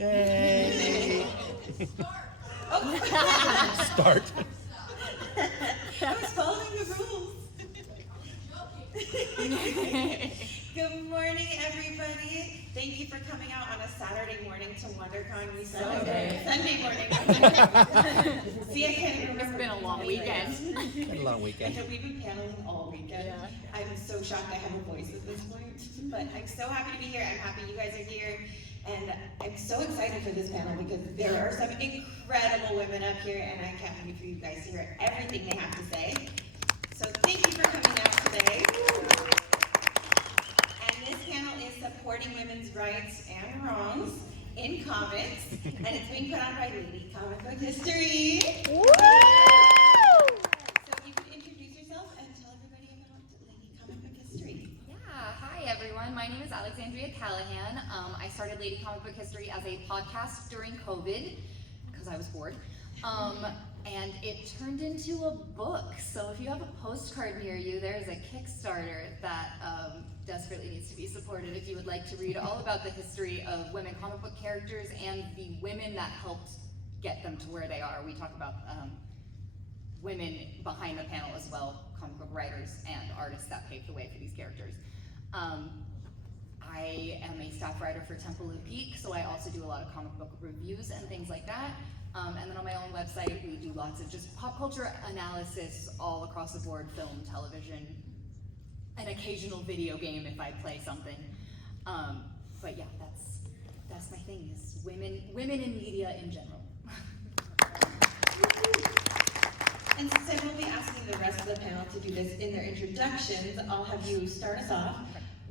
Yay! Start. I was following the rules. Good morning, everybody. Thank you for coming out on a Saturday morning to Wondercon. We celebrate Sunday morning. See, I can't even remember. It's been a long weekend. Had a long weekend. We've been paneling all weekend. Yeah. I'm so shocked I have a voice at this point. But I'm so happy to be here. I'm happy you guys are here. And I'm so excited for this panel because there are some incredible women up here, and I can't wait for you guys to hear everything they have to say. So thank you for coming out today. And this panel is supporting women's rights and wrongs in comics, and it's being put on by Lady Comic Book History. Woo! So if you could introduce yourself and tell everybody about Lady Comic Book History. Yeah, hi everyone. My name is Alexandria Callahan. I started Lady Comic Book History as a podcast during COVID because I was bored. And it turned into a book. So if you have a postcard near you, there's a Kickstarter that desperately needs to be supported if you would like to read all about the history of women comic book characters and the women that helped get them to where they are. We talk about women behind the panel as well, comic book writers and artists that paved the way for these characters. I am a staff writer for Temple of Geek, so I also do a lot of comic book reviews and things like that. And then on my own website, we do lots of just pop culture analysis all across the board, film, television, an occasional video game if I play something. But yeah, that's my thing, is women in media in general. And since I will be asking the rest of the panel to do this in their introductions, I'll have you start us off.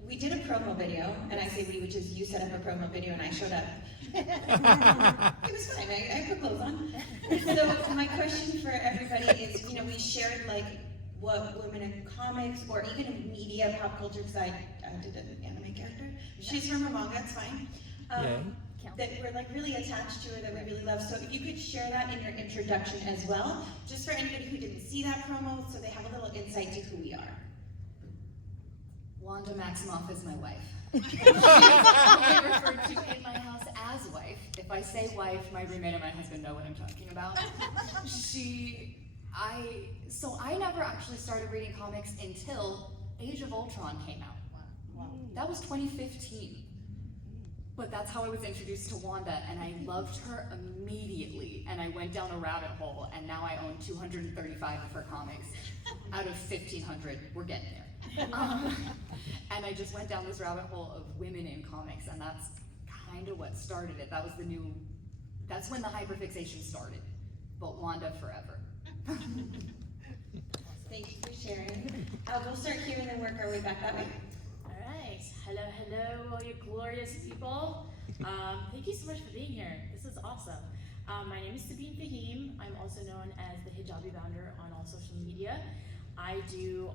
We did a promo video, and I say we, which is you set up a promo video and I showed up. It was fine, I put clothes on. So my question for everybody is, we shared like what women in comics or even in media, pop culture, because I did an anime character. She's from a manga, it's fine. That we're like really attached to her, that we really love. So if you could share that in your introduction as well, just for anybody who didn't see that promo, so they have a little insight to who we are. Wanda Maximoff is my wife. She's only referred to in my house as wife. If I say wife, my roommate and my husband know what I'm talking about. So I never actually started reading comics until Age of Ultron came out. Wow. That was 2015. But that's how I was introduced to Wanda, and I loved her immediately. And I went down a rabbit hole, and now I own 235 of her comics out of 1,500. We're getting there. And I just went down this rabbit hole of women in comics, and that's kind of what started it. That's when the hyperfixation started. But Wanda forever. Thank you for sharing. We'll start here and then work our way back that way. Alright, hello all you glorious people. Thank you so much for being here. This is awesome. My name is Sabine Fahim. I'm also known as the Hijabi Bounder on all social media. I do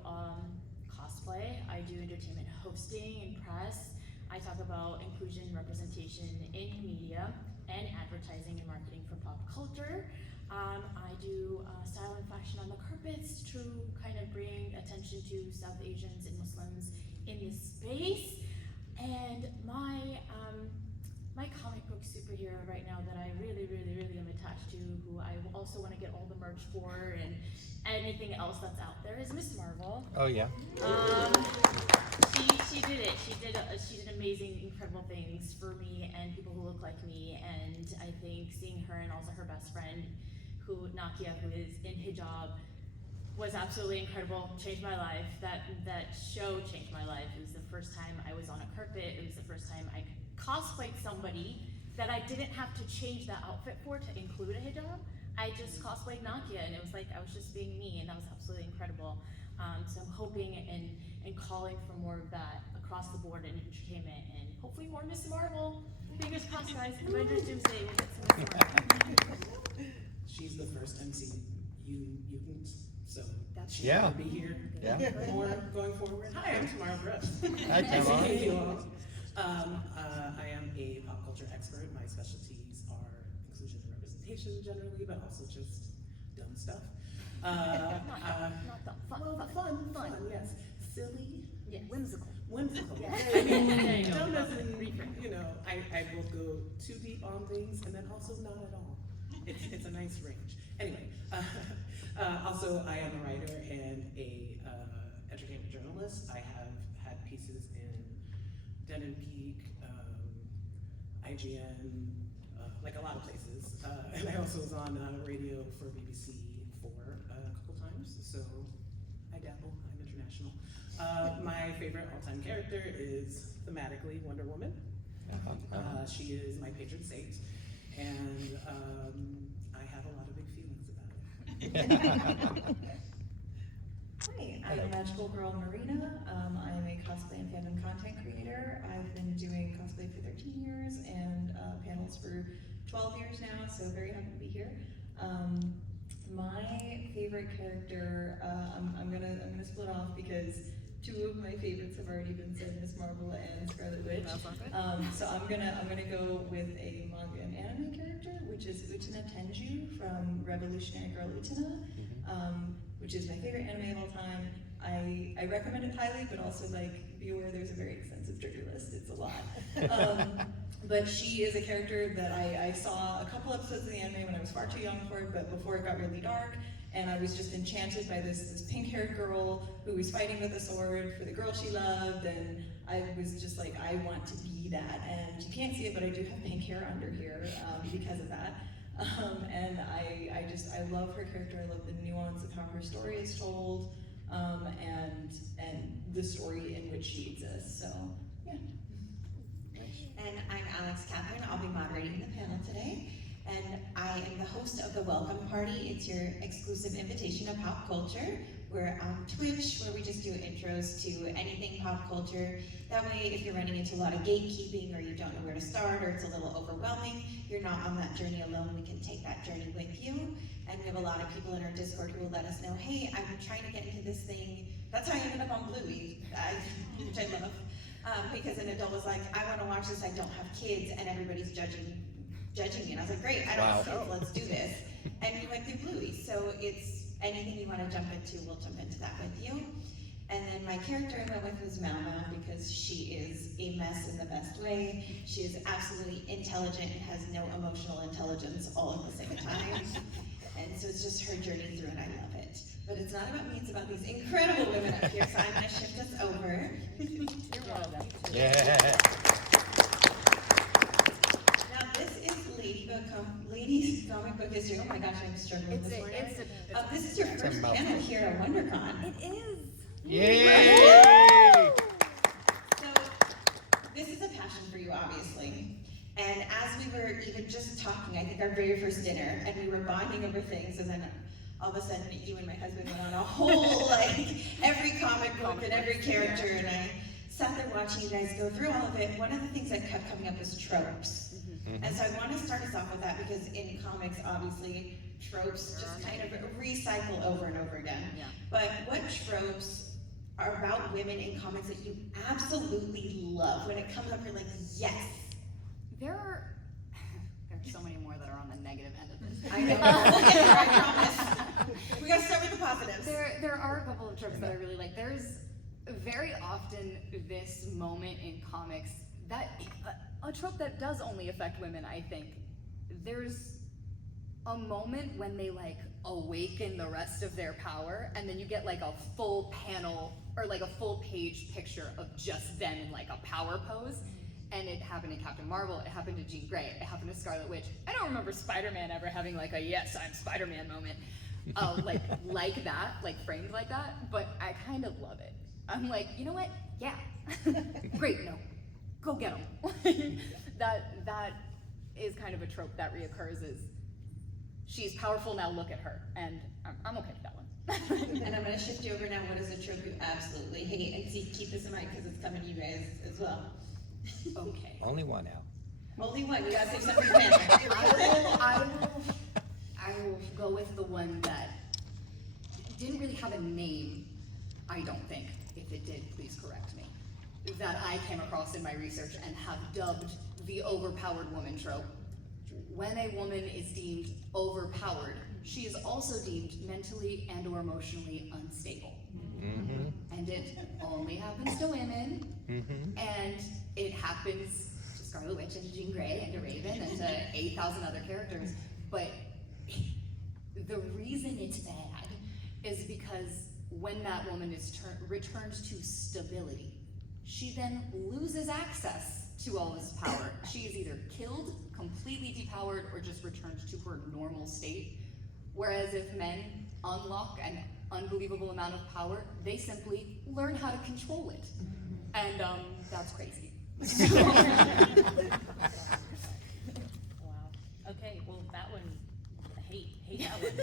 cosplay, I do entertainment hosting and press. I talk about inclusion and representation in media and advertising and marketing for pop culture. I do style and fashion on the carpets to kind of bring attention to South Asians and Muslims in this space. And my comic book superhero right now that I really am attached to, who I also want to get all the merch for and anything else that's out there, is Miss Marvel. Oh yeah. She did it. She did amazing, incredible things for me and people who look like me. And I think seeing her and also her best friend, Nakia, who is in hijab, was absolutely incredible. Changed my life. That show changed my life. It was the first time I was on a carpet. It was the first time I cosplayed somebody that I didn't have to change the outfit for to include a hijab. I just cosplayed Nakia, and it was like I was just being me, and that was absolutely incredible. So I'm hoping and calling for more of that across the board in entertainment, and hopefully more Miss Marvel. Fingers crossed, guys. Avengers Doomsday, we'll get some Miss Marvel. She's the first MCU mutant, so she'll Yeah. be here Yeah. more going forward. Hi, I'm Tamara Brooks. Hi, Tamara. Thank you all. I am a pop culture expert. My specialties are inclusion and representation generally, but also just dumb stuff. Not dumb. Fun, yes. Silly. Yeah, whimsical. Whimsical. Yeah. I mean, There you go. dumb doesn't, I I will go too deep on things and then also not at all. It's a nice range. Anyway, also I am a writer and a entertainment journalist. I have had pieces in Den and Geek, IGN, like a lot of places. And I also was on radio for BBC for a couple times, so I dabble, I'm international. My favorite all-time character is thematically Wonder Woman. She is my patron saint, and I have a lot of big feelings about it. Hi, I'm Magical Girl Marina. I'm a cosplay and fandom content creator. I've been doing cosplay for 13 years and panels for 12 years now, so very happy to be here. My favorite character, I'm gonna split off because two of my favorites have already been said, Miss Marvel and Scarlet Witch. So I'm gonna go with a manga and anime character, which is Utena Tenju from Revolutionary Girl Utena, which is my favorite anime of all time. I recommend it highly, but also like be aware there's a very extensive trigger list. It's a lot. But she is a character that I saw a couple episodes of the anime when I was far too young for it, but before it got really dark. And I was just enchanted by this pink-haired girl who was fighting with a sword for the girl she loved, and I was just like, I want to be that. And you can't see it, but I do have pink hair under here because of that. And I love her character. I love the nuance of how her story is told, and the story in which she exists. So yeah. And I'm Alex Catherine. I'll be moderating the panel today. And I am the host of the Welcome Party. It's your exclusive invitation to pop culture. We're on Twitch, where we just do intros to anything pop culture. That way, if you're running into a lot of gatekeeping or you don't know where to start or it's a little overwhelming, you're not on that journey alone. We can take that journey with you. And we have a lot of people in our Discord who will let us know, hey, I'm trying to get into this thing. That's how I ended up on Bluey, which I love. Because an adult was like, I want to watch this, I don't have kids, and everybody's judging me. And I was like, great, I don't have kids, let's do this. And we went through Bluey. So it's anything you want to jump into, we'll jump into that with you. And then my character I went with was Mama because she is a mess in the best way. She is absolutely intelligent and has no emotional intelligence all at the same time. And so it's just her journey through, and I love it. But it's not about me, it's about these incredible women up here, so I'm going to shift us over. You're one of them. Yeah. Now this is Ladies Comic Book History. Oh my gosh, I'm struggling this morning. This is your first panel here at Wondercon. It is. Yay! So this is a passion for you, obviously. And as we were even just talking, I think our very first dinner, and we were bonding over things, and then all of a sudden you and my husband went on a whole, like, every comic book and every character, and I sat there watching you guys go through all of it. One of the things that kept coming up was tropes. And so I want to start us off with that because in comics, obviously, tropes just kind of recycle over and over again. Yeah. But what tropes are about women in comics that you absolutely love? When it comes up, you're like, yes. There's so many more that are on the negative end of this. I know. We'll get there, I promise. We gotta start with the positives. There are a couple of tropes that I really like. There's very often this moment in comics that a trope that does only affect women, I think. There's a moment when they like awaken the rest of their power, and then you get like a full panel or like a full page picture of just them in like a power pose. And it happened to Captain Marvel, it happened to Jean Grey, it happened to Scarlet Witch. I don't remember Spider-Man ever having like a yes, I'm Spider-Man moment. Like that, like framed like that, but I kind of love it. I'm like, you know what? Yeah. Great, no. Go get them. That is kind of a trope that reoccurs is she's powerful, now look at her. And I'm okay with that one. And I'm gonna shift you over now. What is a trope you absolutely hate? And see, keep this in mind because it's coming to you guys as well. Okay. Only one out. Only one, you gotta save some for your panel. I will go with the one that didn't really have a name, I don't think. If it did, please correct me. That I came across in my research and have dubbed the overpowered woman trope. When a woman is deemed overpowered, she is also deemed mentally and or emotionally unstable. And it only happens to women, and it happens just Scarlet Witch and to Jean Grey and to Raven and to 8,000 other characters, but the reason it's bad is because when that woman is returns to stability, she then loses access to all this power. She is either killed, completely depowered, or just returned to her normal state. Whereas if men unlock an unbelievable amount of power, they simply learn how to control it. And that's crazy. Wow. Okay, well that one, hate that one.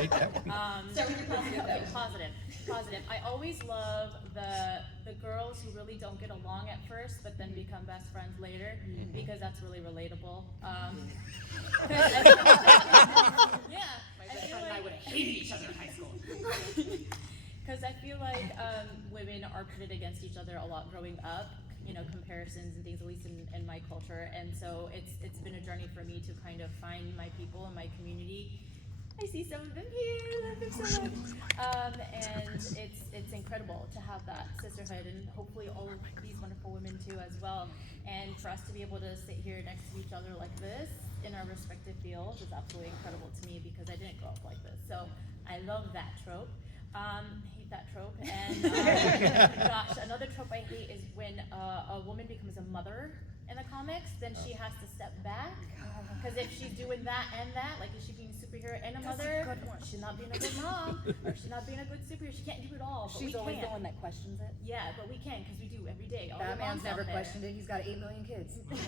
Hate that one. Start with your positive Okay, though. positive. I always love the girls who really don't get along at first, but then become best friends later, because that's really relatable. Yeah. My best friend and I would have hated each other in high school. Because I feel like women are pitted against each other a lot growing up, you know, comparisons and things, at least in my culture. And so it's been a journey for me to kind of find my people and my community. I see some of them here, love them so much. And it's incredible to have that sisterhood, and hopefully all of these wonderful women too as well. And for us to be able to sit here next to each other like this in our respective fields is absolutely incredible to me, because I didn't grow up like this. So I love that trope. Hate that trope. And gosh, another trope I hate is when a woman becomes a mother in the comics, then she has to step back. Because if she's doing that and that, like is she being a superhero and a mother, she's not being a good mom, or she's not being a good superhero. She can't do it all. But She's we always can. the one that questions it. Yeah, but we can, because we do every day. All the Batman's moms never out there. questioned it. He's got 8 million kids. And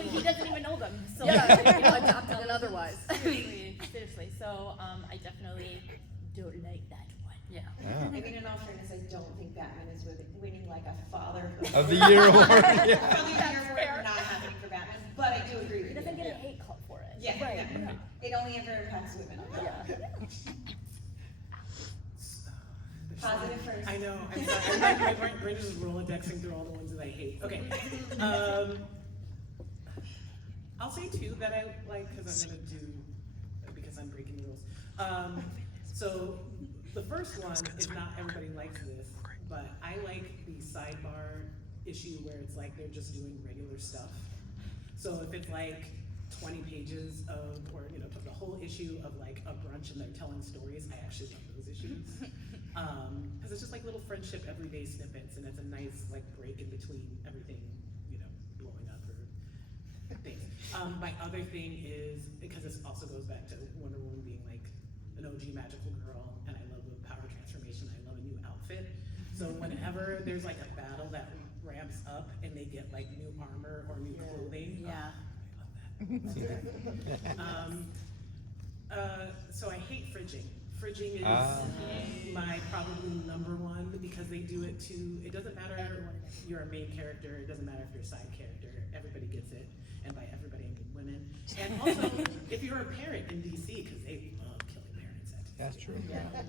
he doesn't even know them. So Yeah, adopted and otherwise. seriously. So I definitely don't like that one. Yeah. Yeah. I mean, in all fairness, I don't think Batman is winning like a father Of the year award. Probably the year award not happening for Batman, but I do agree with He you. doesn't get a hate club for it. Yeah, Right. no. It only ever impacts women. Positive first. I know, I'm sorry. My brain is just Rolodexing through all the ones that I hate. Okay. I'll say two that I like, because I'm breaking the rules. So the first one is not everybody likes this, but I like the sidebar issue where it's like they're just doing regular stuff. So if it's like 20 pages of, or you know, the whole issue of like a brunch and they're telling stories, I actually love those issues. Because it's just like little friendship everyday snippets, and it's a nice like break in between everything, you know, blowing up or things. My other thing is, because this also goes back to Wonder Woman being like an OG magical girl, and I love the power transformation, I love a new outfit. So whenever there's like a battle that ramps up and they get like new armor or new clothing, Yeah. I love that. So I hate fridging. Fridging is my probably number one, because they do it to, it doesn't matter if you're a main character, it doesn't matter if you're a side character, everybody gets it, and by everybody I mean women. And also, if you're a parent in DC, because they love killing parents. That's true.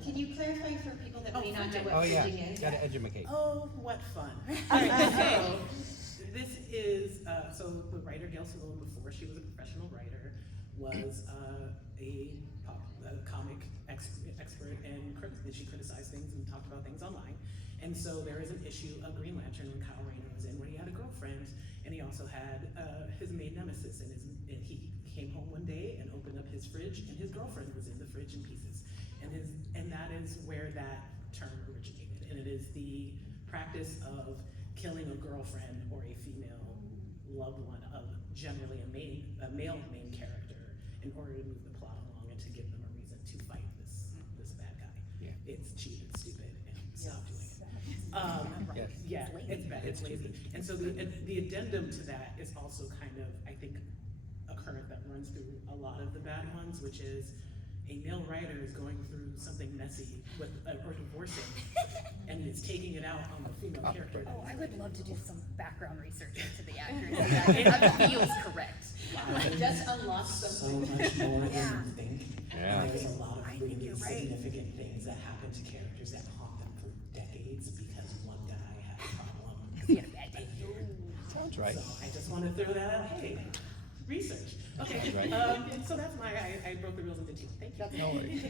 Can you clarify for people that may not know Oh what yeah, fridging is? gotta educate. Oh, what fun. Alright, so this is, so the writer Gail Simone, before she was a professional writer, was a comic expert, and she criticized things and talked about things online. And so there is an issue of Green Lantern when Kyle Rayner was in, where he had a girlfriend, and he also had his main nemesis, and he came home one day and opened up his fridge, and his girlfriend was in the fridge in pieces. And that is where that term originated, and it is the practice of killing a girlfriend or a female loved one of generally a male main character in order to move the plot along and to give them a reason to fight this bad guy. Yeah. It's cheap, it's stupid, and stop doing it. Yes. Yeah, it's bad, it's lazy. And so the addendum to that is also kind of, I think, a current that runs through a lot of the bad ones, which is a male writer is going through something messy with, or divorcing, and is taking it out on the female character. Oh, I would love to do some background research into the actors. That feels correct. It just unlocks So something. much more than you think. Yeah. And there's a lot of really you're right. significant things that happen to characters that haunt them for decades because one guy had a problem. He had a bad day. Sounds right. So I just want to throw that out. Hey, research. Okay. Right. So that's I broke the rules into two. Thank you. No worries.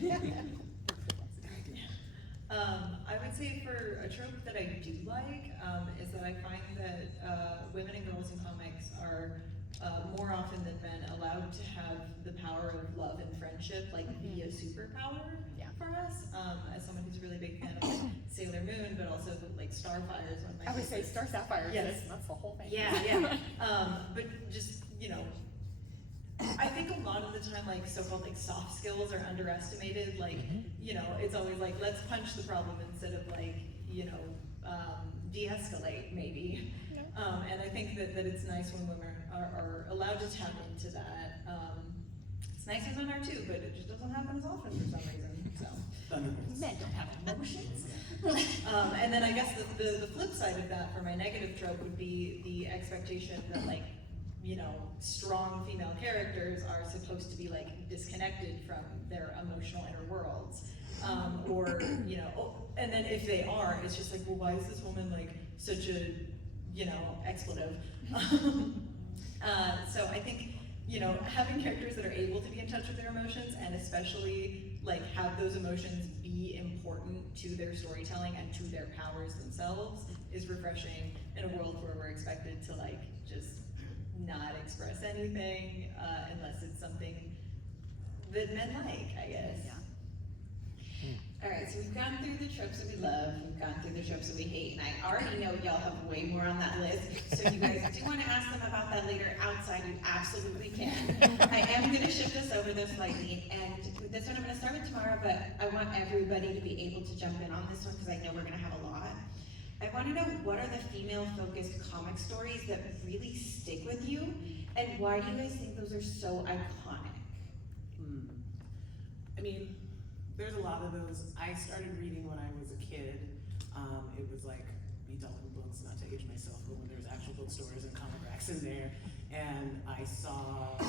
I would say for a trope that I do like is that I find that women and girls girls in comics are more often than men allowed to have the power of love and friendship like be a superpower for us. As someone who's a really big fan of like, Sailor Moon, but also like Starfire is one of my I would say favorites. Star Sapphire. Yes. That's the whole thing. Yeah. But just, I think a lot of the time, like, so-called, like, soft skills are underestimated. Like, it's always like, let's punch the problem instead of, like, de-escalate, maybe. And I think that it's nice when women are allowed to tap into that. It's nice when men are too, but it just doesn't happen as often for some reason, so. Men don't have emotions. And then I guess the flip side of that for my negative trope would be the expectation that, like, strong female characters are supposed to be like disconnected from their emotional inner worlds. And then if they are, it's just like, well, why is this woman like such a, expletive? So I think, having characters that are able to be in touch with their emotions and especially like have those emotions be important to their storytelling and to their powers themselves is refreshing in a world where we're expected to like just not express anything unless it's something that men like, I guess. Yeah. All right, so we've gone through the tropes that we love, we've gone through the tropes that we hate, and I already know y'all have way more on that list. So if you guys do want to ask them about that later outside, you absolutely can. I am going to shift this over though slightly, and with this one I'm going to start with Tamara, but I want everybody to be able to jump in on this one because I know we're going to have a lot. I want to know, what are the female-focused comic stories that really stick with you, and why do you guys think those are so iconic? I mean, there's a lot of those. I started reading when I was a kid. It was like adult books, not to age myself, but when there's actual bookstores and comic racks in there, and I saw.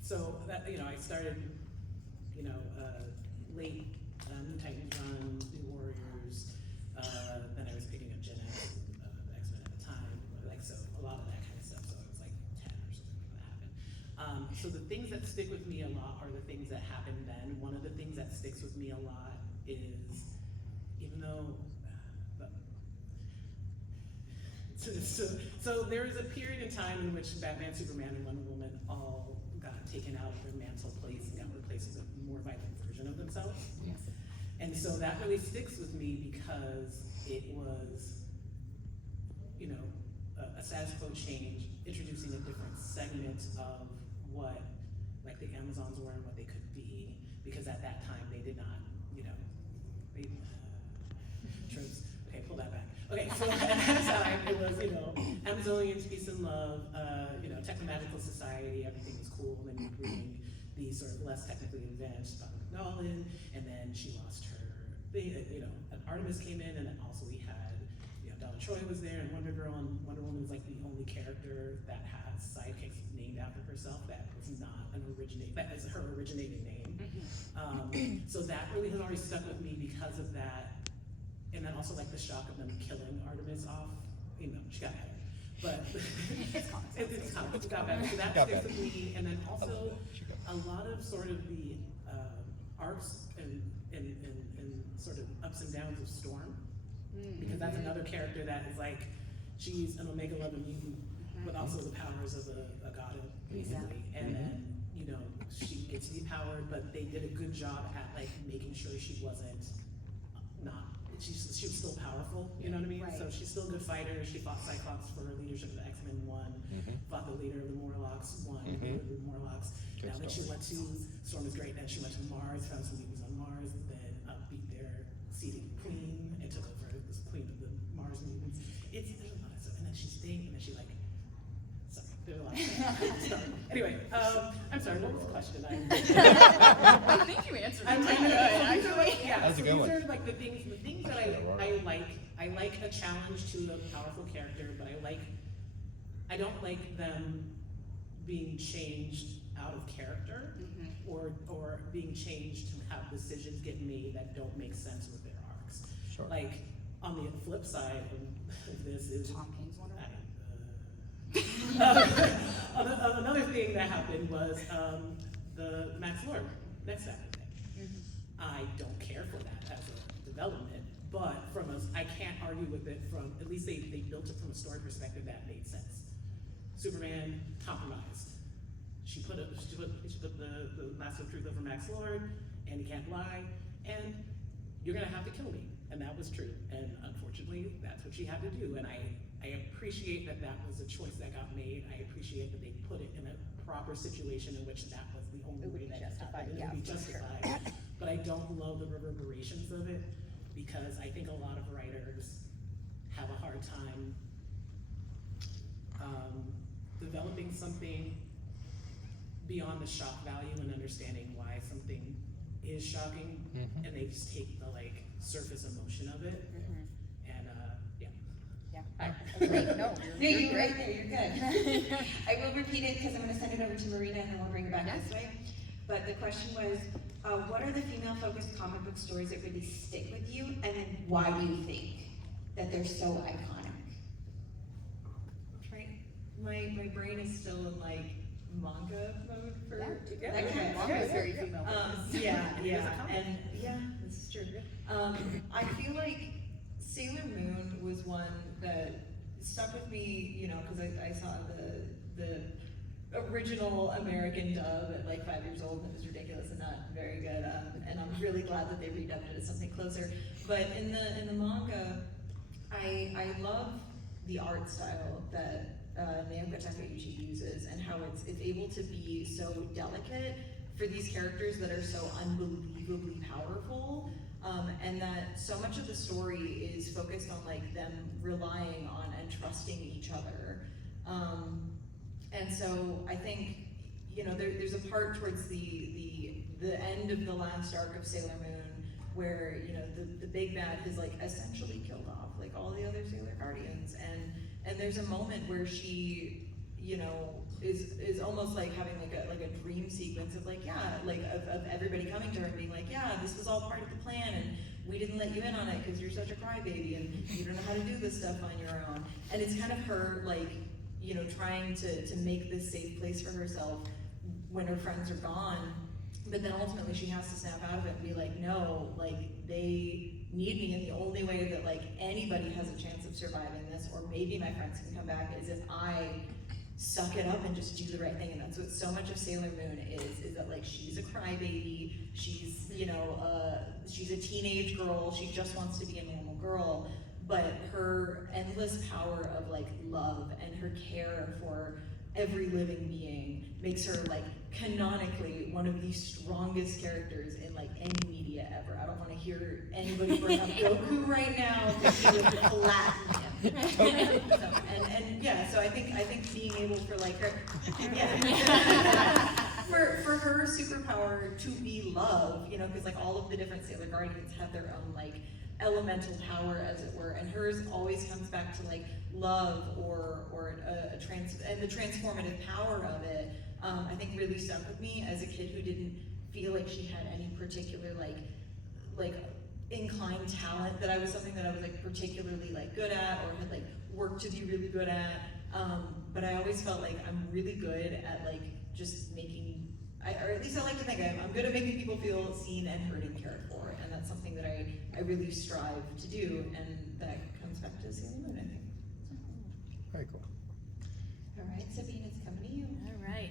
So that I started, late New Titans Run, New Warriors. Then I was picking up Gen X, X-Men at the time, so a lot of that kind of stuff. So I was like 10 or something when that happened. So the things that stick with me a lot are the things that happened then. One of the things that sticks with me a lot is, even though, so there was a period in time in which Batman, Superman, and Wonder Woman all got taken out of their mantle place and got replaced with a more vibrant version of themselves. Yes. And so that really sticks with me because it was, a status quo change, introducing a different segment of what, like the Amazons were and what they could be, because at that time they did not, tropes. Okay, pull that back. Okay, so at that time it was, Amazonians, peace and love, technomagical society, everything was cool, and then you bring the sort of less technically advanced Dr. McNaughton, and then she lost her thing, and Artemis came in, and then also we had, Donna Troy was there, and Wonder Girl, and Wonder Woman was like the only character that has sidekicks named after herself that was not that is her originating name. So that really has already stuck with me because of that, and then also like the shock of them killing Artemis off. She got better, but it's comics. It got better. So that sticks with me, and then also a lot of sort of the arcs and sort of ups and downs of Storm, because that's another character that is like, she's an Omega level mutant, but also the powers of a god, basically, and then she gets depowered, but they did a good job at like making sure she wasn't she was still powerful, you know what I mean? Right. So she's still a good fighter. She fought Cyclops for her leadership of the X-Men, won. Fought the leader of the Morlocks, won. The Morlocks. Good Now then she stuff. went to, Storm is great, then she went to Mars, found some mutants on Mars, then beat their seated queen, and took over this queen of the Mars mutants. There's a lot of stuff, and then she stayed, and then she like, sorry, there's a lot of stuff. Anyway, I'm sorry, what was the question? I think you answered it. Actually. Yeah, That's a so good these one. are like the things that I like. I like a challenge to a powerful character, but I don't like them being changed out of character, or being changed to have decisions get made that don't make sense with their arcs. Sure. Like, on the flip side of this is Tom King's Wonder another thing that happened was the Max Lord next Saturday thing. I don't care for that as a development, but I can't argue with it from, at least they built it from a story perspective that made sense. Superman compromised. She put the lasso of truth over Max Lord, and he can't lie, and you're gonna have to kill me. And that was true. And unfortunately, that's what she had to do. And I appreciate that that was a choice that got made. I appreciate that they put it in a proper situation in which that was the only way that it would be justified. But I don't love the reverberations of it, because I think a lot of writers have a hard time developing something beyond the shock value and understanding why something is shocking, and they just take the like surface emotion of it. And yeah. No, you're right there, you're good. I will repeat it because I'm gonna send it over to Marina and then we'll bring it back this way. But the question was, what are the female-focused comic book stories that really stick with you, and then why do you think that they're so iconic? My brain is still in like manga mode for Manga is very female. and this is true. I feel like Sailor Moon was one that stuck with me, you know, because I saw the original American dub at like 5 years old, and it was ridiculous and not very good. And I'm really glad that they redubbed it as something closer. But in the manga, I love the art style that Naoka Takeuchi uses, and how it's able to be so delicate for these characters that are so unbelievably powerful, and that so much of the story is focused on like them relying on and trusting each other. And so I think, you know, there's a part towards the end of the last arc of Sailor Moon where, you know, the big bad has like essentially killed off like all the other Sailor Guardians, and there's a moment where she, you know, is almost like having like a dream sequence of like, of everybody coming to her and being like, yeah, this was all part of the plan, and we didn't let you in on it because you're such a crybaby and you don't know how to do this stuff on your own. And it's kind of her like, you know, trying to make this safe place for herself when her friends are gone, but then ultimately she has to snap out of it and be like, no, like they need me, and the only way that like anybody has a chance of surviving this, or maybe my friends can come back, is if I suck it up and just do the right thing. And that's what so much of Sailor Moon is that like she's a crybaby, she's, you know, she's a teenage girl, she just wants to be a normal girl, but her endless power of like love and her care for every living being makes her like canonically one of the strongest characters in like any media ever. I don't want to hear anybody bring up Goku right now because he would flatten him. So I think being able for like her, for her superpower to be love, you know, because like all of the different Sailor Guardians have their own like elemental power, as it were, and hers always comes back to like love or and the transformative power of it. I think really stuck with me as a kid who didn't feel like she had any particular like inclined talent, that I was something that I was like particularly like good at or had like worked to be really good at. But I always felt like I'm really good at like just making, or at least I like to think I'm good at making people feel seen and heard and cared for, and that's something that I really strive to do, and that comes back to Sailor Moon, I think. Very cool. All right, Sabine, it's coming to you. All right.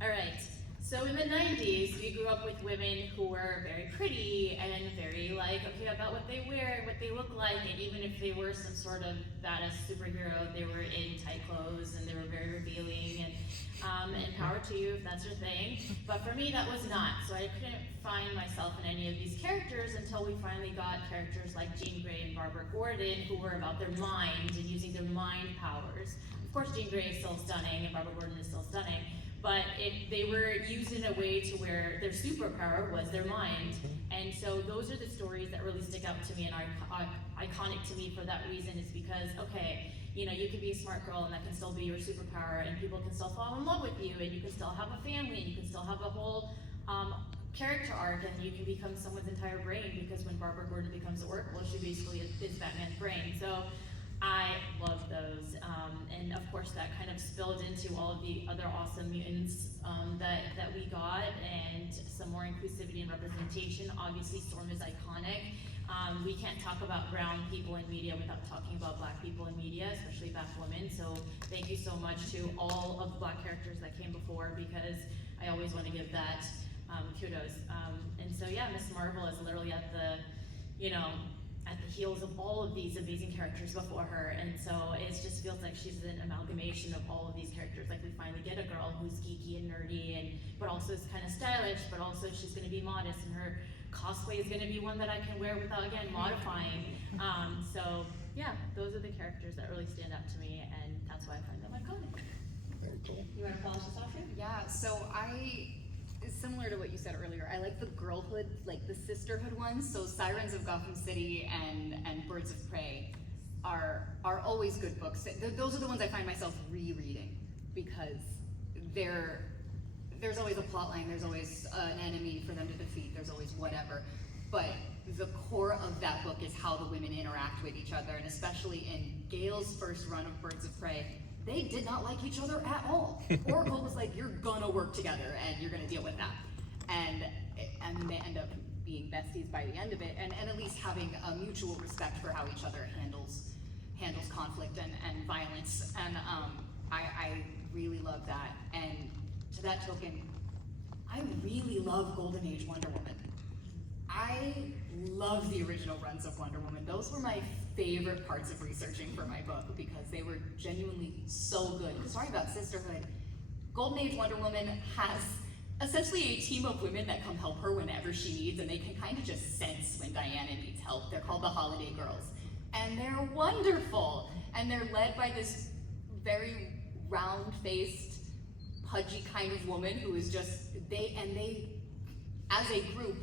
All right. So in the 90s, we grew up with women who were very pretty and very like, okay, about what they wear and what they look like, and even if they were some sort of badass superhero, they were in tight clothes and they were very revealing, and power to you if that's your thing. But for me, that was not. So I couldn't find myself in any of these characters until we finally got characters like Jean Grey and Barbara Gordon, who were about their mind and using their mind powers. Of course, Jean Grey is still stunning and Barbara Gordon is still stunning, but they were used in a way to where their superpower was their mind. And so those are the stories that really stick out to me and are iconic to me for that reason, is because, okay, you know, you can be a smart girl and that can still be your superpower, and people can still fall in love with you, and you can still have a family, and you can still have a whole character arc, and you can become someone's entire brain, because when Barbara Gordon becomes the Oracle, she basically is Batman's brain. So I love those, and of course that kind of spilled into all of the other awesome mutants that we got, and some more inclusivity and representation. Obviously Storm is iconic. We can't talk about brown people in media without talking about black people in media, especially black women. So thank you so much to all of the black characters that came before, because I always want to give that kudos. And so yeah, Miss Marvel is literally at the, at the heels of all of these amazing characters before her. And so it just feels like she's an amalgamation of all of these characters. Like we finally get a girl who's geeky and nerdy, but also is kind of stylish, but also she's going to be modest, and her cosplay is going to be one that I can wear without, again, modifying. So yeah, those are the characters that really stand out to me, and that's why I find them iconic. Very cool. You wanna polish this off here? Yeah, so similar to what you said earlier, I like the girlhood, like the sisterhood ones. So Sirens of Gotham City and Birds of Prey are always good books. Those are the ones I find myself rereading, because there's always a plot line, there's always an enemy for them to defeat, there's always whatever. But the core of that book is how the women interact with each other, and especially in Gale's first run of Birds of Prey, they did not like each other at all. Oracle was like, you're gonna work together and you're gonna deal with that. And they end up being besties by the end of it, and at least having a mutual respect for how each other handles conflict and violence. And I really love that. And to that token, I really love Golden Age Wonder Woman. I love the original runs of Wonder Woman. Those were my favorite parts of researching for my book, because they were genuinely so good. Because talking about sisterhood, Golden Age Wonder Woman has essentially a team of women that come help her whenever she needs, and they can kind of just sense when Diana needs help. They're called the Holiday Girls, and they're wonderful. And they're led by this very round-faced, pudgy kind of woman who is just, they as a group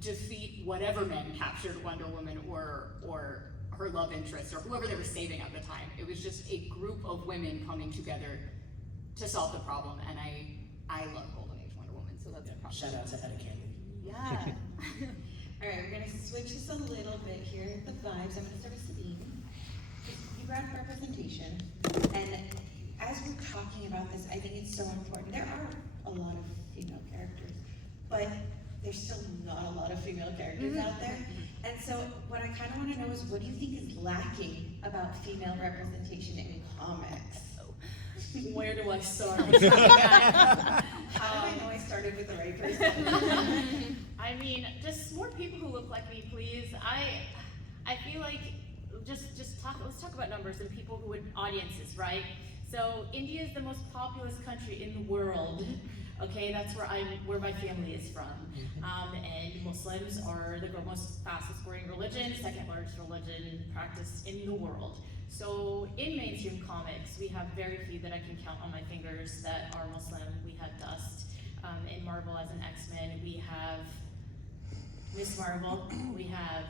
defeat whatever men captured Wonder Woman or her love interest or whoever they were saving at the time. It was just a group of women coming together to solve the problem, and I love Golden Age Wonder Woman, so that's a problem. Shout out to Etta Candy. Yeah. All right, we're gonna switch this a little bit here, the vibes. I'm gonna start with Sabine. You brought up representation, and as we're talking about this, I think it's so important. There are a lot of female characters, but there's still not a lot of female characters out there. And so what I kind of want to know is, what do you think is lacking about female representation in comics? Where do I start? How do I know I started with the right person? I mean, just more people who look like me, please. I feel like let's talk about numbers and people who would audiences, right? So India is the most populous country in the world. Okay, that's where my family is from. And Muslims are the most fastest growing religion, second largest religion practiced in the world. So in mainstream comics, we have very few that I can count on my fingers that are Muslim. We have Dust. In Marvel as an X-Men, we have Miss Marvel. We have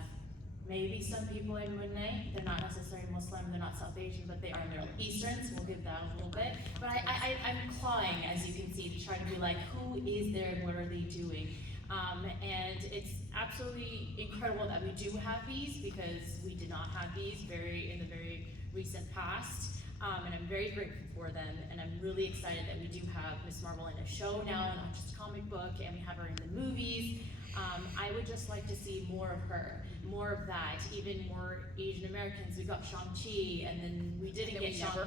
maybe some people in Moon Knight. They're not necessarily Muslim, they're not South Asian, but they are Middle Eastern, so we'll give that a little bit. But I'm clawing, as you can see, to try to be like, who is there and what are they doing? And it's absolutely incredible that we do have these, because we did not have these in the very recent past. And I'm very grateful for them, and I'm really excited that we do have Miss Marvel in a show now, not just a comic book, and we have her in the movies. I would just like to see more of her, more of that, even more Asian Americans. We got Shang-Chi, and then we didn't get Shang-Chi.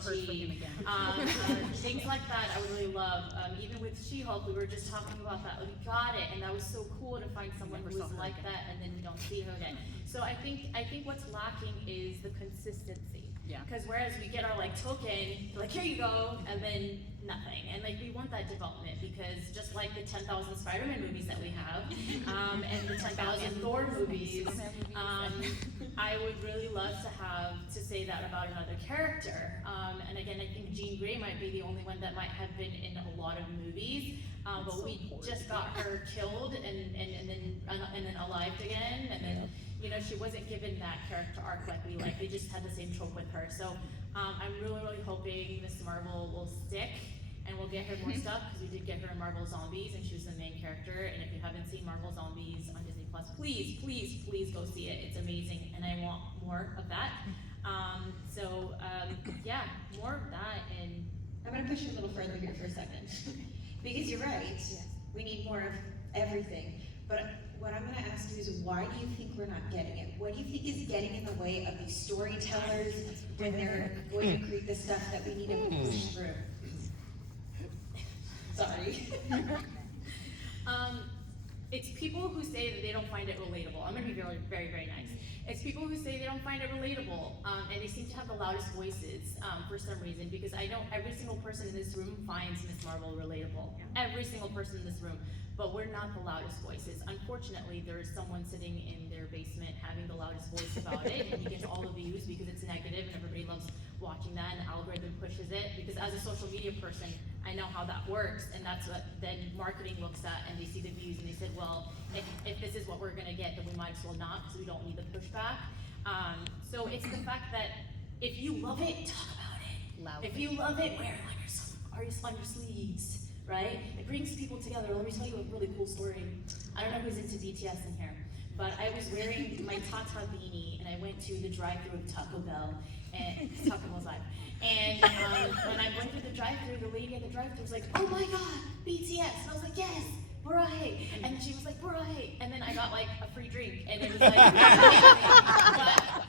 Things like that I would really love. Even with She-Hulk, we were just talking about that. We got it, and that was so cool to find someone who was like that, and then we don't see her again. So I think what's lacking is the consistency. Yeah. Because whereas we get our token, like here you go, and then nothing. And we want that development, because just like the 10,000 Spider-Man movies that we have, and the 10,000 Thor movies, I would really love to say that about another character. And again, I think Jean Grey might be the only one that might have been in a lot of movies, but we just got her killed and then alive again, and then. She wasn't given that character arc like we like. They just had the same trope with her. So I'm really, really hoping Miss Marvel will stick, and we'll get her more stuff, because we did get her in Marvel Zombies, and she was the main character. And if you haven't seen Marvel Zombies on Disney Plus, please, please, please go see it. It's amazing, and I want more of that. Yeah, more of that. And I'm gonna push you a little further here for a second. Because you're right, we need more of everything. But what I'm gonna ask you is, why do you think we're not getting it? What do you think is getting in the way of these storytellers when they're going to create the stuff that we need to push through? Sorry. It's people who say that they don't find it relatable. I'm gonna be very, very, very nice. It's people who say they don't find it relatable, and they seem to have the loudest voices for some reason, because I know every single person in this room finds Miss Marvel relatable. Every single person in this room, but we're not the loudest voices. Unfortunately, there is someone sitting in their basement having the loudest voice about it, and he gets all the views because it's negative and everybody loves watching that, and the algorithm pushes it. Because as a social media person, I know how that works, and that's what then marketing looks at, and they see the views and they said, well, if this is what we're gonna get, then we might as well not, because we don't need the pushback. So it's the fact that if you love it, talk about it. Loudly. If you love it, wear it on your sleeves, right? It brings people together. Let me tell you a really cool story. I don't know who's into BTS in here, but I was wearing my Tata beanie, and I went to the drive-thru of Taco Bell, and Taco Bell's live. And when I went through the drive-thru, the lady at the drive-thru was like, "Oh my God, BTS!" And I was like, "Yes, right." And she was like, "Right." And then I got like a free drink, and it was like, but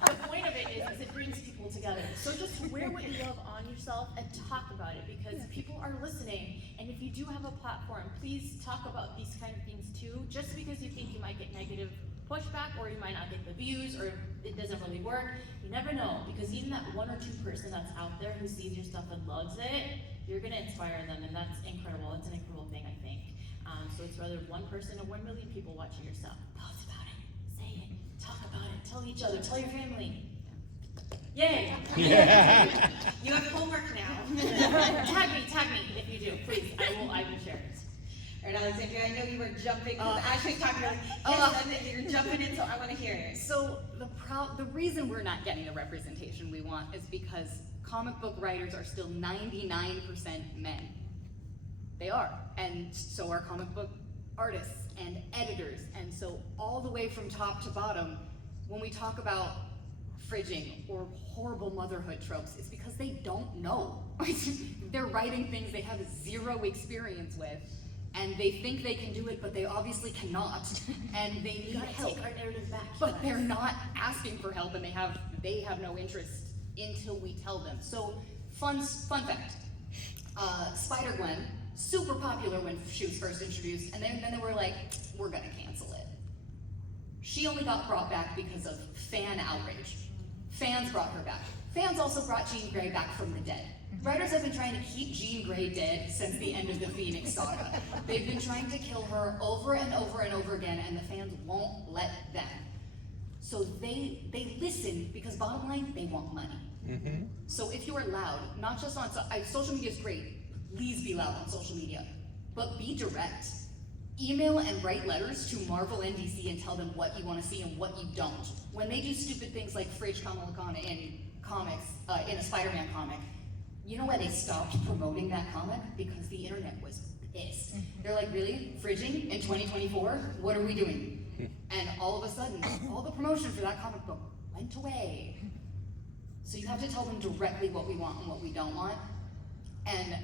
the point of it is it brings people together. So just wear what you love on yourself and talk about it, because people are listening. And if you do have a platform, please talk about these kind of things too. Just because you think you might get negative pushback, or you might not get the views, or it doesn't really work, you never know, because even that 1 or 2 person that's out there who sees your stuff and loves it, you're gonna inspire them, and that's incredible. It's an incredible thing, I think. So it's whether 1 person or 1 million people watching your stuff. Post about it, say it, talk about it, tell each other, tell your family. Yay! You have homework now. Tag me if you do, please. I will share it. All right, Alexandria, I know you were jumping, Ashley's talking about, yes, and then you're jumping in, so I wanna hear it. So the reason we're not getting the representation we want is because comic book writers are still 99% men. They are, and so are comic book artists and editors, and so all the way from top to bottom, when we talk about fridging or horrible motherhood tropes, it's because they don't know. They're writing things they have 0 experience with, and they think they can do it, but they obviously cannot, and they need help. Take our narrative back. But they're not asking for help, and they have no interest until we tell them. So, fun fact, Spider-Gwen, super popular when she was first introduced, and then they were like, we're gonna cancel it. She only got brought back because of fan outrage. Fans brought her back. Fans also brought Jean Grey back from the dead. Writers have been trying to keep Jean Grey dead since the end of the Phoenix saga. They've been trying to kill her over and over and over again, and the fans won't let them. So they listen, because bottom line, they want money. Mm-hmm. So if you are loud, not just on social media is great, please be loud on social media, but be direct. Email and write letters to Marvel and DC and tell them what you want to see and what you don't. When they do stupid things like fridge Kamala Khan in comics, in a Spider-Man comic, you know why they stopped promoting that comic? Because the internet was pissed. They're like, really? Fridging in 2024? What are we doing? And all of a sudden, all the promotion for that comic book went away. So you have to tell them directly what we want and what we don't want. And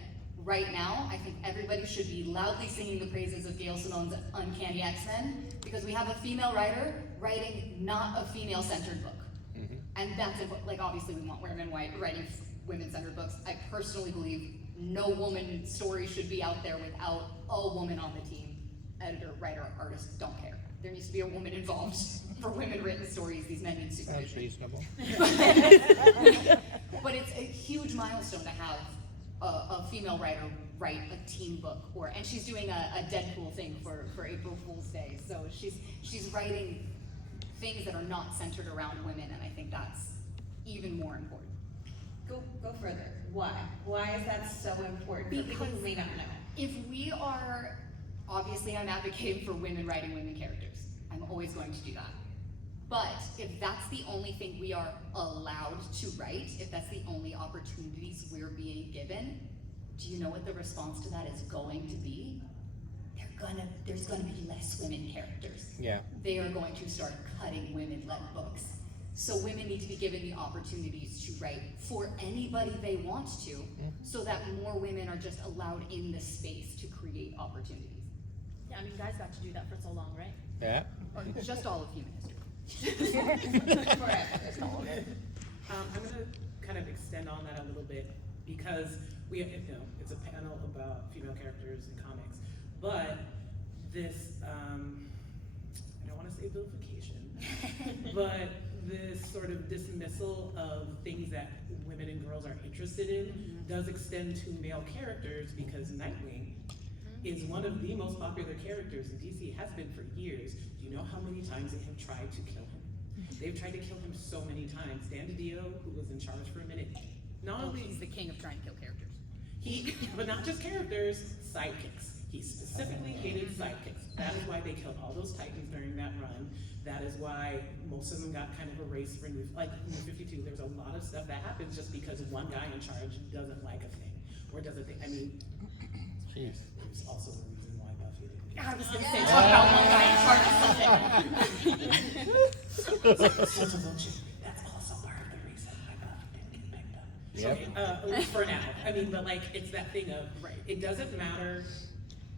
right now, I think everybody should be loudly singing the praises of Gail Simone's Uncanny X-Men, because we have a female writer writing not a female-centered book. Mm-hmm. And that's it. Like, obviously we want women writing women-centered books. I personally believe no woman story should be out there without a woman on the team. Editor, writer, artist, don't care. There needs to be a woman involved for women-written stories. These men need Sounds supervision. reasonable. But it's a huge milestone to have a female writer write a teen book, and she's doing a Deadpool thing for April Fool's Day. So she's writing things that are not centered around women, and I think that's even more important. Go further. Why? Why is that so important for people who may not know? If we are, obviously I'm advocating for women writing women characters. I'm always going to do that. But if that's the only thing we are allowed to write, if that's the only opportunities we're being given, do you know what the response to that is going to be? There's gonna be less women characters. Yeah. They are going to start cutting women-led books. So women need to be given the opportunities to write for anybody they want to, so that more women are just allowed in the space to create opportunities. Yeah, I mean, guys got to do that for so long, right? Yeah. Or just all of human history. I'm gonna kind of extend on that a little bit because it's a panel about female characters in comics, but this, I don't wanna say vilification, but this sort of dismissal of things that women and girls are interested in does extend to male characters because Nightwing is one of the most popular characters in DC, has been for years. Do you know how many times they have tried to kill him? They've tried to kill him so many times. Dan DiDio, who was in charge for a minute, not only He's the king of trying to kill characters. but not just characters, sidekicks. He specifically hated sidekicks. That is why they killed all those Titans during that run. That is why most of them got kind of erased for like New 52. There's a lot of stuff that happens just because one guy in charge doesn't like a thing or doesn't think. I mean, Jeez. there's also the reason why Buffy didn't. I was gonna say, talk about one guy in charge of something. That's also part of the reason why Buffy didn't get picked up. Yep. Okay, for now. I mean, but like, it's that thing of, Right. it doesn't matter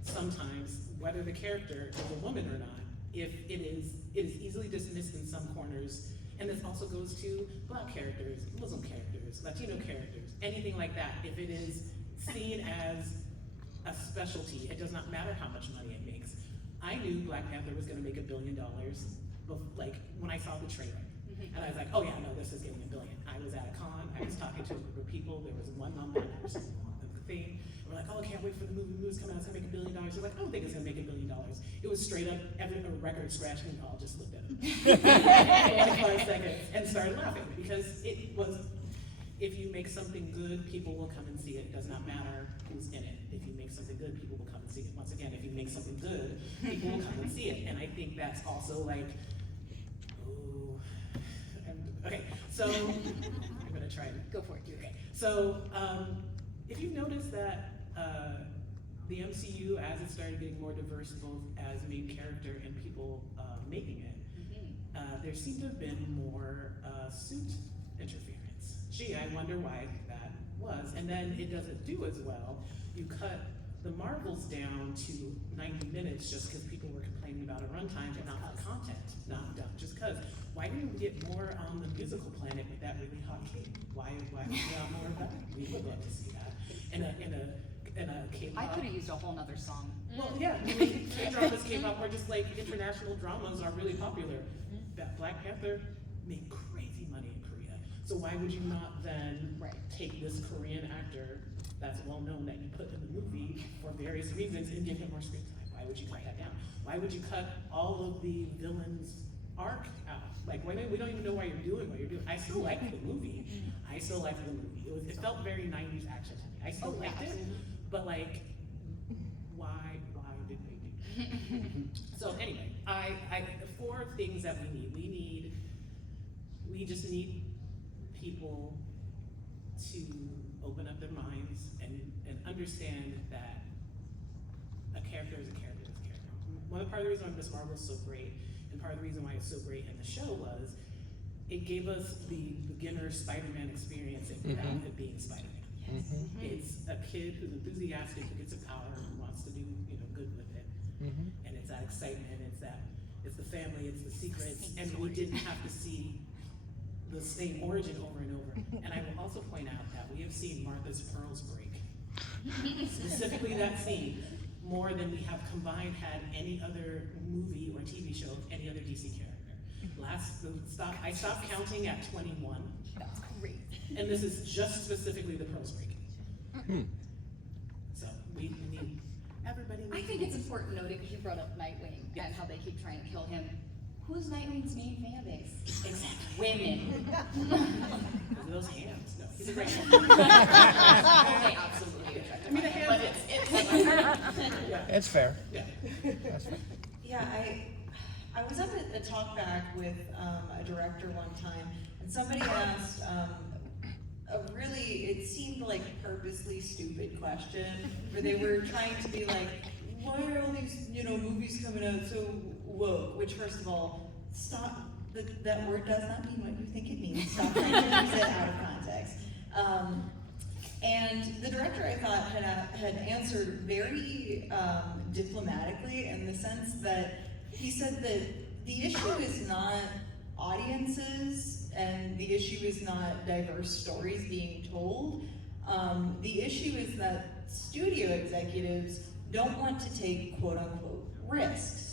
sometimes whether the character is a woman or not, if it is easily dismissed in some corners. And this also goes to Black characters, Muslim characters, Latino characters, anything like that. If it is seen as a specialty, it does not matter how much money it makes. I knew Black Panther was gonna make $1 billion, like, when I saw the trailer. And I was like, oh yeah, no, this is getting $1 billion. I was at a con, I was talking to a group of people, there was one non-Black person on the thing. We're like, oh, I can't wait for the movie's coming out, it's gonna make $1 billion. They're like, I don't think it's gonna make $1 billion. It was straight up, a record scratch, and we all just looked at it for like 5 seconds and started laughing, because it was, if you make something good, people will come and see it. It does not matter who's in it. If you make something good, people will come and see it. Once again, if you make something good, people will come and see it. And I think that's also like, okay, so I'm gonna try and Go for it. Okay, so if you've noticed that the MCU, as it started getting more diverse, both as main character and people making it, there seemed to have been more suit interference. Gee, I wonder why that was. And then it doesn't do as well. You cut the Marvels down to 90 minutes just because people were complaining about a runtime, but not the content. Not just because. Why didn't we get more on the musical planet with that really hot cake? Why we got more of that? We would love to see that. In a K-pop. I could have used a whole nother song. Well, yeah, I mean, K-dramas, K-pop, or just like international dramas are really popular. That Black Panther made crazy money in Korea. So why would you not then take this Korean actor that's well known that you put in the movie for various reasons and give him more screen time? Why would you cut that down? Why would you cut all of the villains' arc out? Like, we don't even know why you're doing what you're doing. I still liked the movie. I still liked the movie. It felt very 90s action to me. I still liked it, but like, why did they do that? So anyway, for things that we just need people to open up their minds and understand that a character is a character is a character. Part of the reason why Miss Marvel is so great, and part of the reason why it's so great in the show was, it gave us the beginner Spider-Man experience without it being Spider-Man. It's a kid who's enthusiastic, who gets a power, who wants to do good with it. And it's that excitement, it's the family, it's the secrets, and we didn't have to see the same origin over and over. And I will also point out that we have seen Martha's pearls break. Specifically that scene, more than we have combined had any other movie or TV show of any other DC character. I stopped counting at 21. That's great. And this is just specifically the pearls breaking. So we need everybody. I think it's important noted because you brought up Nightwing and how they keep trying to kill him. Who's Nightwing's main fan base? Exactly. Women. Those hands. No, he's a great They absolutely I mean, the hands. but it's Yeah. It's fair. Yeah. That's fair. Yeah, I was up at a talk back with a director one time, and somebody asked it seemed like purposely stupid question, where they were trying to be like, why are all these, movies coming out so woke? Which, first of all, stop, that word does not mean what you think it means. Stop trying to use it out of context. And the director, I thought, had answered very diplomatically, in the sense that he said that the issue is not audiences, and the issue is not diverse stories being told. The issue is that studio executives don't want to take quote-unquote risks.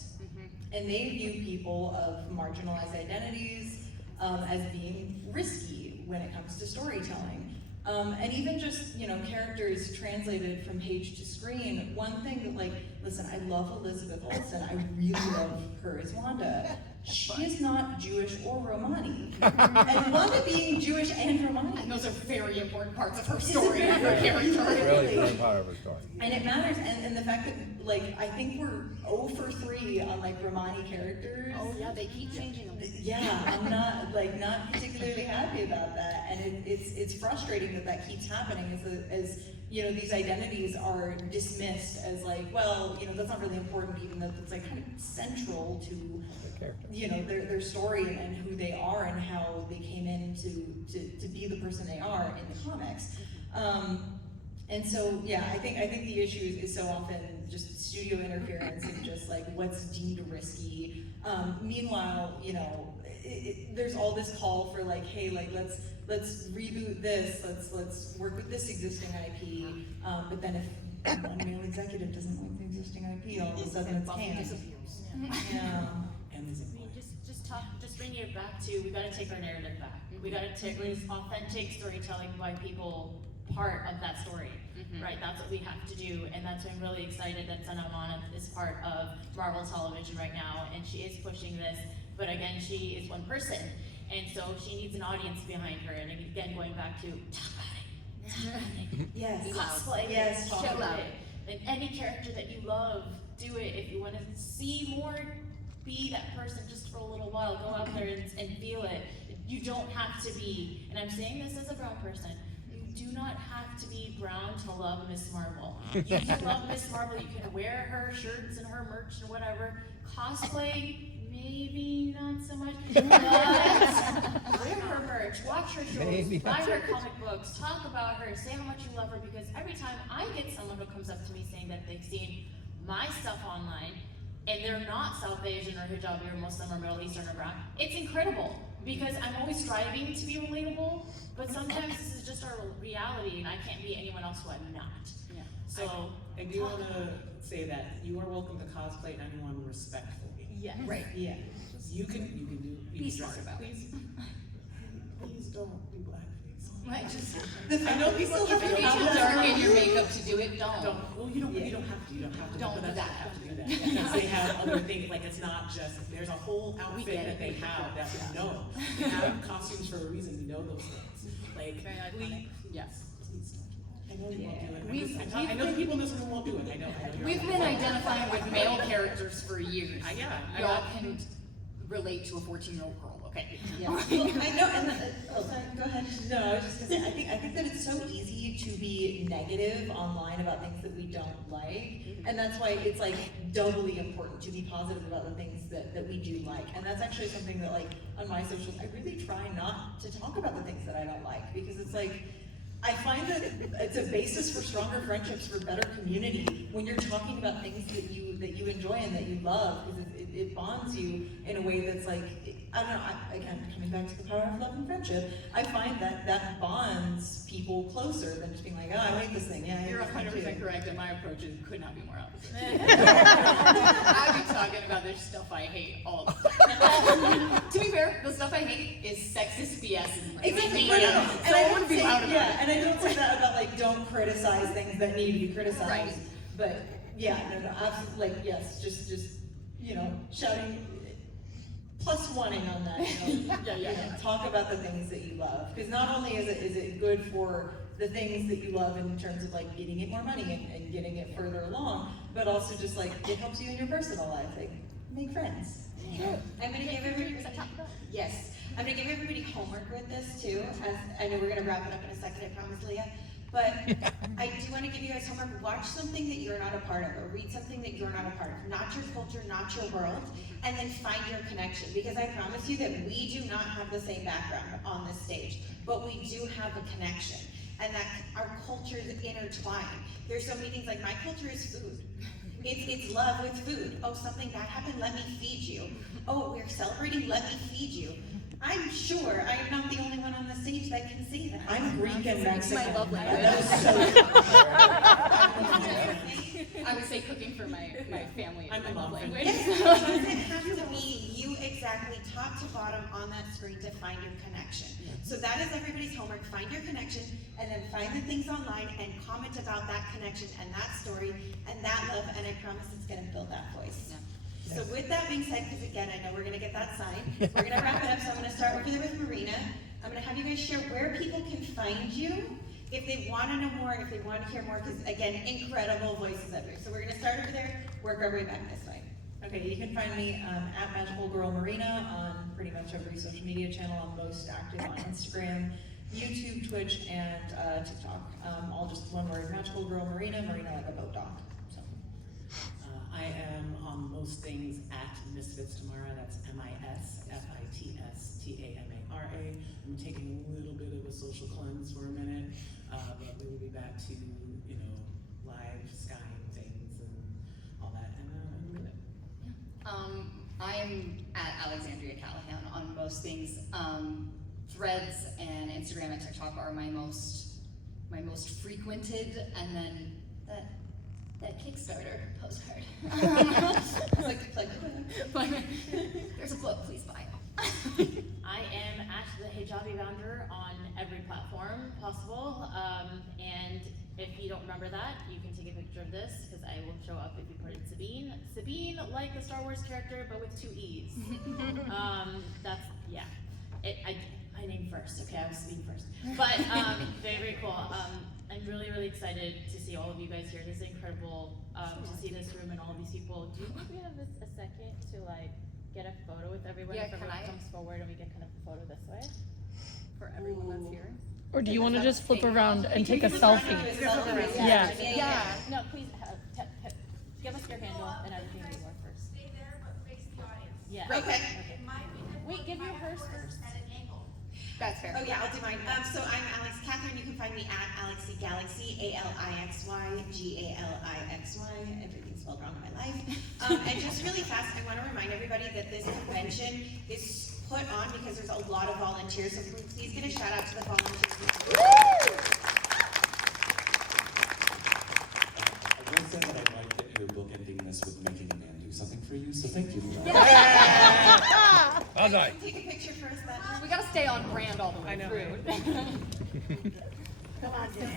And they view people of marginalized identities as being risky when it comes to storytelling. And even just, characters translated from page to screen, one thing that, like, listen, I love Elizabeth Olsen, I really love her as Wanda. She is not Jewish or Romani. And Wanda being Jewish and Romani. And those are very important parts of her It's story and her very- character. Really important part of her story. And it matters, and the fact that, like, I think we're 0 for 3 on, like, Romani characters. Oh yeah, they keep changing them. Yeah, I'm not particularly happy about that, and it's frustrating that keeps happening as these identities are dismissed as like, well, that's not really important, even though it's like kind of central to their story and who they are and how they came in to be the person they are in the comics. And so, yeah, I think the issue is so often just studio interference and just like what's deemed risky. Meanwhile, there's all this call for like, hey, like let's reboot this, let's work with this existing IP. But then if one male executive doesn't like the existing IP, all of a sudden it's canned. Yeah. Just bringing it back to, we gotta take our narrative back. We gotta take this authentic storytelling by people part of that story, right? That's what we have to do, and that's why I'm really excited that Sana Amana is part of Marvel Television right now, and she is pushing this, but again, she is one person, and so she needs an audience behind her, and again, going back to, talk about it. Yes. Cosplay, Yes. show Talk about it. And any character that you love, do it. If you want to see more, be that person just for a little while. Go out there and feel it. You don't have to be, and I'm saying this as a brown person, you do not have to be brown to love Miss Marvel. You can love Miss Marvel, you can wear her shirts and her merch and whatever. Cosplay, maybe not so much, but wear her merch, watch her shows, buy her comic books, talk about her, say how much you love her, because every time I get someone who comes up to me saying that they've seen my stuff online, and they're not South Asian or hijabi or Muslim or Middle Eastern or brown, it's incredible, because I'm always striving to be relatable, but sometimes this is just our reality, and I can't be anyone else who I'm not. Yeah. So, I do want to say that you are welcome to cosplay anyone respectfully. yeah. Right. Yeah. You can do. Be smart about it. Please don't do blackface. Right, just, I know people have if you need to darken your makeup to do it, don't. Well, you don't have to. You don't have to. Don't but do that's that. Have to do that because they have other things. Like it's not just. There's a whole outfit get that it. they have that we know. They have costumes for a reason. We know those things. Like Very iconic. Yes. please. I know you won't do it. We've- I know the people in this room won't do it. I know. You're We've right. been identifying with male characters for years. Yeah. Y'all can relate to a 14-year-old girl, okay? Yeah. Well, I know, and sorry, go ahead. No, I was just gonna say, I think that it's so easy to be negative online about things that we don't like, and that's why it's like doubly important to be positive about the things that we do like. And that's actually something that, like, on my socials, I really try not to talk about the things that I don't like, because it's like, I find that it's a basis for stronger friendships, for better community, when you're talking about things that you enjoy and that you love, because it bonds you in a way that's like, I don't know, again, coming back to the power of love and friendship, I find that bonds people closer than just being like, oh, I hate this thing, yeah, I hate You're this thing 100% too. correct, and my approach could not be more opposite. I'd be talking about this stuff I hate all the time. To be fair, the stuff I hate is sexist BS and Exactly. media. No. So And I I don't wouldn't be say, loud about yeah, it. and I don't say that about like don't criticize things that need to be criticized. Right. But yeah, no, absolutely. Like yes, just shouting +1 on that. Yeah. Talk about the things that you love, because not only is it good for the things that you love in terms of like getting it more money and getting it further along, but also just like it helps you in your personal life. Like make friends. Yeah. I'm gonna give everybody, yes, I'm gonna give everybody homework with this too, as I know we're gonna wrap it up in a second, I promise, Leah. But I do wanna give you guys homework, watch something that you're not a part of, or read something that you're not a part of, not your culture, not your world, and then find your connection, because I promise you that we do not have the same background on this stage, but we do have a connection. and that our cultures intertwine. There's so many things like my culture is food. It's love with food. Oh, something bad happened, let me feed you. Oh, we're celebrating, let me feed you. I'm sure I am not the only one on the stage that can say that. I'm Greek and Mexican. My love language. That is so I would say cooking for my family is I'm my a love muffin. language. Yes, it doesn't have to be you exactly top to bottom on that screen to find your connection. So that is everybody's homework. Find your connection and then find the things online and comment about that connection and that story and that love, and I promise it's gonna build that voice. Yeah. So with that being said, because again, I know we're gonna get that sign, we're gonna wrap it up, so I'm gonna start over there with Marina. I'm gonna have you guys share where people can find you if they wanna know more, if they wanna hear more, because again, incredible voices everywhere. So we're gonna start over there, work our way back this way. Okay, you can find me at Magical Girl Marina on pretty much every social media channel. I'm most active on Instagram, YouTube, Twitch, and TikTok. All just one word, Magical Girl Marina, Marina like a boat dock. So. I am on most things at Misfits Tamara. That's MISFITSTAMARA. I'm taking a little bit of a social cleanse for a minute, but we will be back to live skying things and all that in a minute. I'm at Alexandria Callahan on most things. Threads and Instagram and TikTok are my most frequented, and then that Kickstarter postcard. It's like the plug. There's a book, please buy it. I am at the Hijabi Bounder on every platform possible, and if you don't remember that, you can take a picture of this, because I will show up if you put in Sabine. Sabine, like the Star Wars character, but with 2 E's. That's, yeah. I named first, okay, I was Sabine first. But, very, very cool. I'm really, really excited to see all of you guys here. This is incredible, to see this room and all of these people. Do you think we have a second to get a photo with everyone? Yeah, if everyone can I? comes forward and we get kind of a photo this way? For everyone that's here? Or do you want to just flip around and take a selfie? Yeah. Yeah. No, please, give us your handle and everything we work first. Stay there, but face the audience. Yeah. Okay. In my opinion, Wait, give your hers first. at an angle. That's fair. Oh yeah, I'll do mine. So I'm Alex Catherine. You can find me at Alexy Galaxy, ALIXY GALIXY. Everything's spelled wrong in my life. And just really fast, I want to remind everybody that this convention is put on because there's a lot of volunteers. So please get a shout out to the volunteers. I will say that I like that you're bookending this with making a man do something for you, so thank you for that. Well done. Take a picture first. We gotta stay on brand all the way through. Come on, get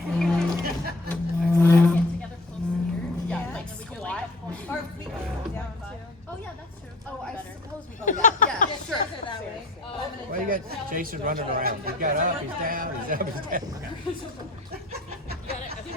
together close here. Yeah, like And we do squat. Or we can go down too. Oh yeah, that's true. Oh, I Better. suppose we go that. Yeah, sure. That way. Well, you got Jason running around. He got up, he's down, he's up, he's down.